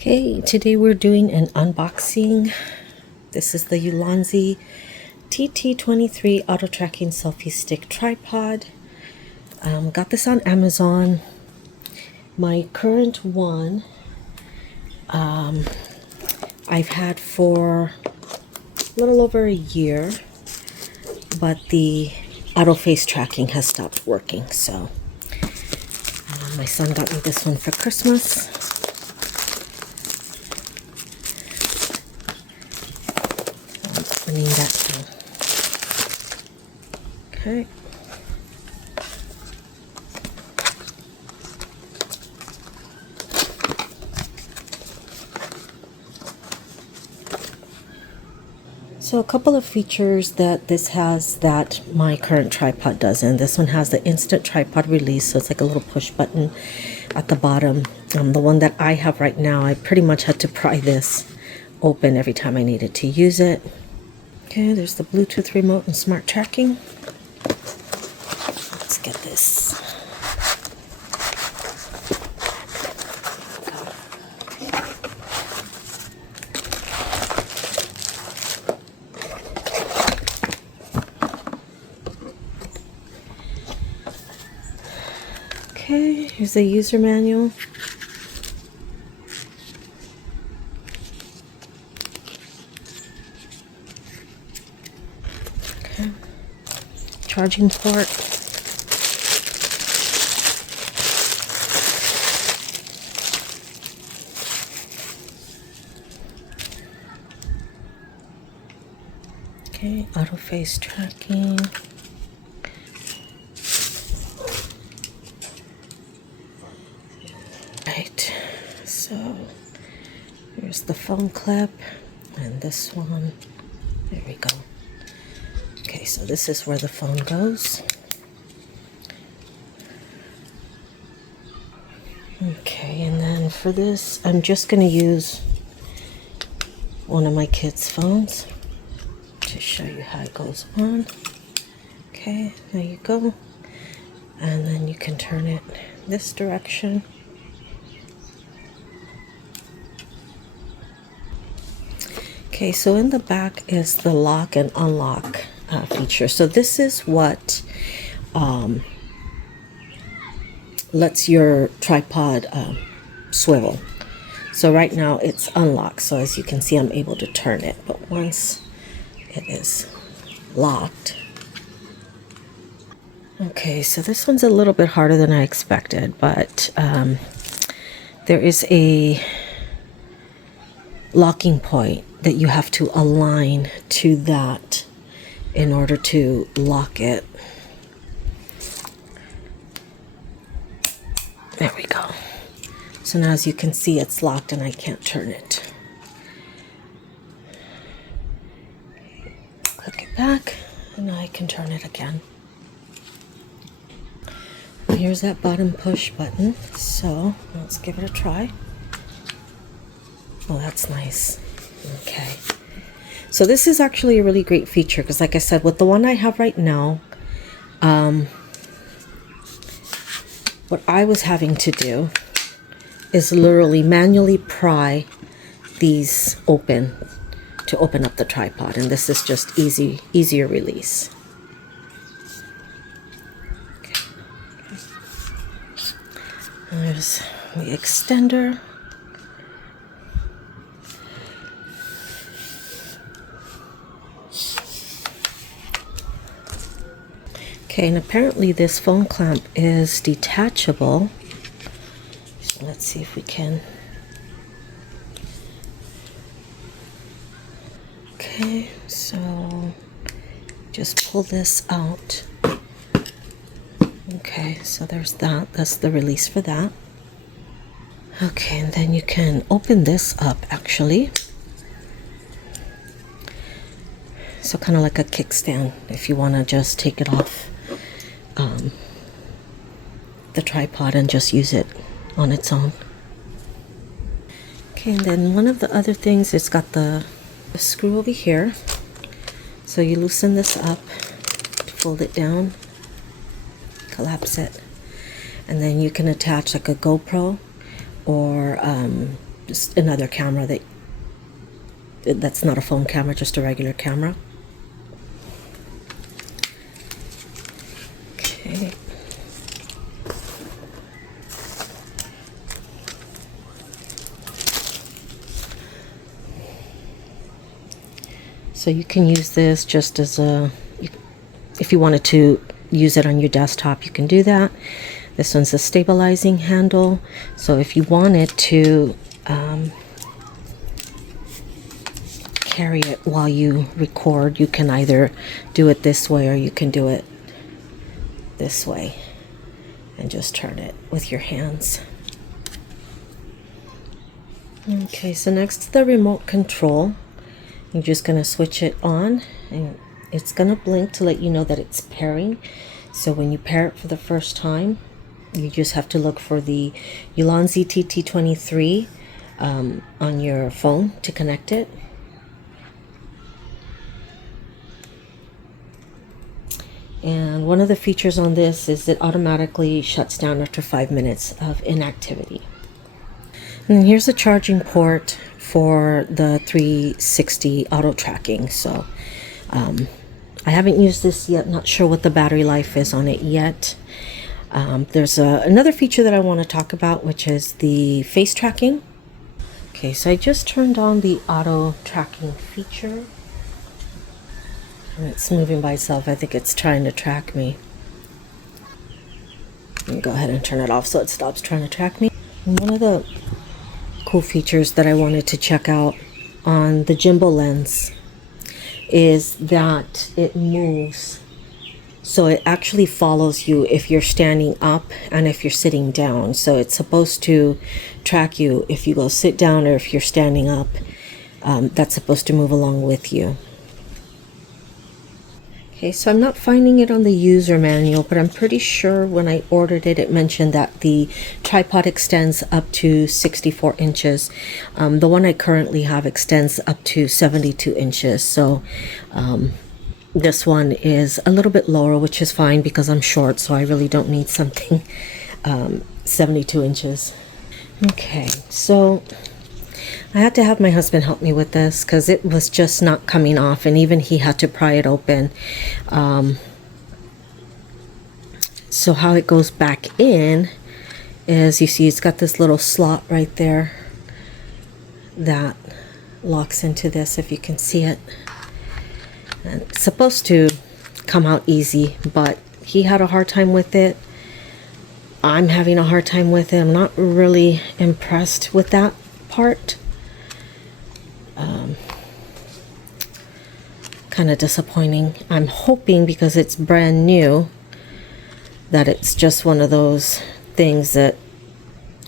Okay, today we're doing an unboxing. This is the Ulanzi TT23 auto tracking selfie stick tripod. Got this on Amazon. My current one I've had for a little over a year, but the auto face tracking has stopped working. So my son got me this one for Christmas. Opening that thing. Okay. So a couple of features that this has that my current tripod doesn't. This one has the instant tripod release, so it's like a little push button at the bottom. The one that I have right now, I pretty much had to pry this open every time I needed to use it. Okay, there's the Bluetooth remote and smart tracking. Let's get this. Okay, here's the user manual. Okay. Charging port. Okay, auto face tracking. Right, so here's the phone clip and this one. There we go. Okay, so this is where the phone goes. Okay, and then for this, I'm just going to use one of my kids' phones to show you how it goes on. Okay, there you go. And then you can turn it this direction. Okay, so in the back is the lock and unlock feature. So this is what lets your tripod swivel. So right now it's unlocked. So as you can see, I'm able to turn it. But once it is locked. Okay, so this one's a little bit harder than I expected, but there is a locking point that you have to align to that in order to lock it. There we go. So now as you can see, it's locked and I can't turn it. Click it back and now I can turn it again. Here's that bottom push button. So let's give it a try. Oh, that's nice. Okay. So this is actually a really great feature because like I said, with the one I have right now, what I was having to do is literally manually pry these open to open up the tripod, and this is just easier release. Okay. There's the extender. Okay, and apparently this phone clamp is detachable. So let's see if we can. Okay, so just pull this out. Okay, so there's that. That's the release for that. Okay, and then you can open this up actually. So kind of like a kickstand if you want to just take it off the tripod and just use it on its own. Okay, and then one of the other things, it's got the screw over here. So you loosen this up, fold it down, collapse it, and then you can attach like a GoPro or just another camera that's not a phone camera, just a regular camera. Okay. So you can use this just as if you wanted to use it on your desktop, you can do that. This one's a stabilizing handle. So if you wanted to carry it while you record, you can either do it this way or you can do it this way and just turn it with your hands. Okay, so next to the remote control, you're just going to switch it on and it's going to blink to let you know that it's pairing. So when you pair it for the first time, you just have to look for the Ulanzi TT23 on your phone to connect it. And one of the features on this is it automatically shuts down after 5 minutes of inactivity. And here's a charging port for the 360 auto tracking. So I haven't used this yet, not sure what the battery life is on it yet. There's another feature that I want to talk about, which is the face tracking. Okay, so I just turned on the auto tracking feature. And it's moving by itself. I think it's trying to track me. Let me go ahead and turn it off so it stops trying to track me. And one of the cool features that I wanted to check out on the gimbal lens is that it moves. So it actually follows you if you're standing up and if you're sitting down. So it's supposed to track you if you go sit down or if you're standing up. That's supposed to move along with you. Okay, so I'm not finding it on the user manual, but I'm pretty sure when I ordered it, it mentioned that the tripod extends up to 64 inches. The one I currently have extends up to 72 inches. So this one is a little bit lower, which is fine because I'm short, so I really don't need something 72 inches. Okay, so I had to have my husband help me with this because it was just not coming off, and even he had to pry it open. So how it goes back in is, you see it's got this little slot right there that locks into this, if you can see it. And it's supposed to come out easy, but he had a hard time with it. I'm having a hard time with it. I'm not really impressed with that part. Kind of disappointing. I'm hoping, because it's brand new, that it's just one of those things that,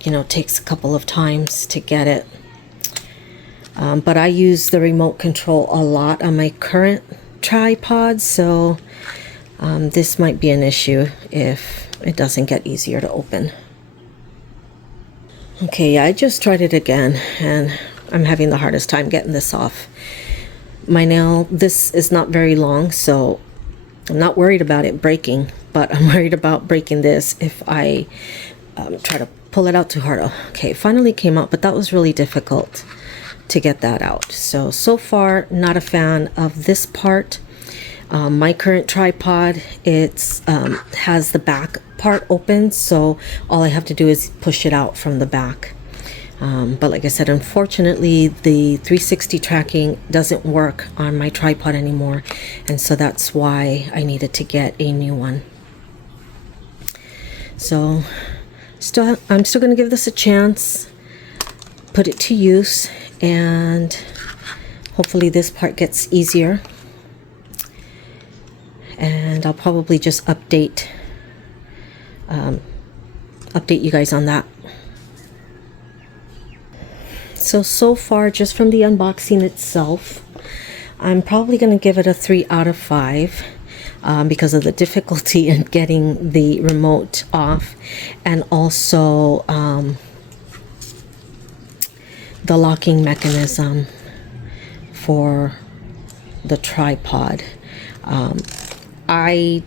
you know, takes a couple of times to get it. But I use the remote control a lot on my current tripod, so this might be an issue if it doesn't get easier to open. Okay, I just tried it again and I'm having the hardest time getting this off. My nail, this is not very long, so I'm not worried about it breaking, but I'm worried about breaking this if I try to pull it out too hard. Okay, it finally came out, but that was really difficult to get that out. So far, not a fan of this part. My current tripod, it's has the back part open, so all I have to do is push it out from the back. But like I said, unfortunately, the 360 tracking doesn't work on my tripod anymore, and so that's why I needed to get a new one. So I'm still going to give this a chance, put it to use, and hopefully this part gets easier. And I'll probably just update you guys on that. So far, just from the unboxing itself, I'm probably going to give it a 3 out of 5 because of the difficulty in getting the remote off, and also the locking mechanism for the tripod. I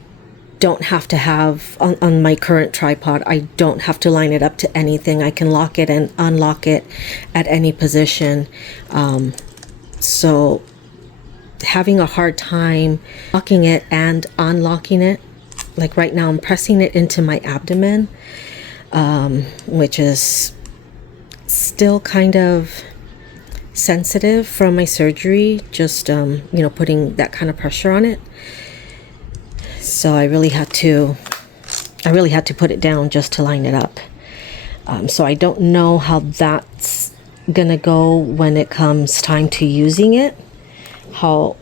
don't have to have, on my current tripod, I don't have to line it up to anything. I can lock it and unlock it at any position. So having a hard time locking it and unlocking it. Like right now I'm pressing it into my abdomen, which is still kind of sensitive from my surgery, just you know, putting that kind of pressure on it. So I really had to put it down just to line it up. So I don't know how that's gonna go when it comes time to using it, how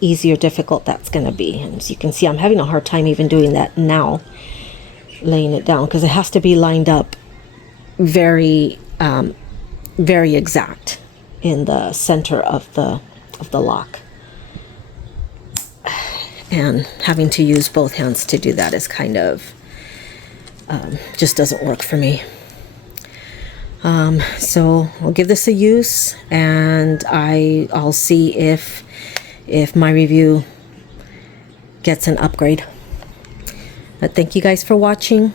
easy or difficult that's gonna be. And as you can see, I'm having a hard time even doing that now, laying it down, because it has to be lined up very very exact in the center of the lock. And having to use both hands to do that is kind of just doesn't work for me. So I'll give this a use, and I'll see if my review gets an upgrade. But thank you guys for watching.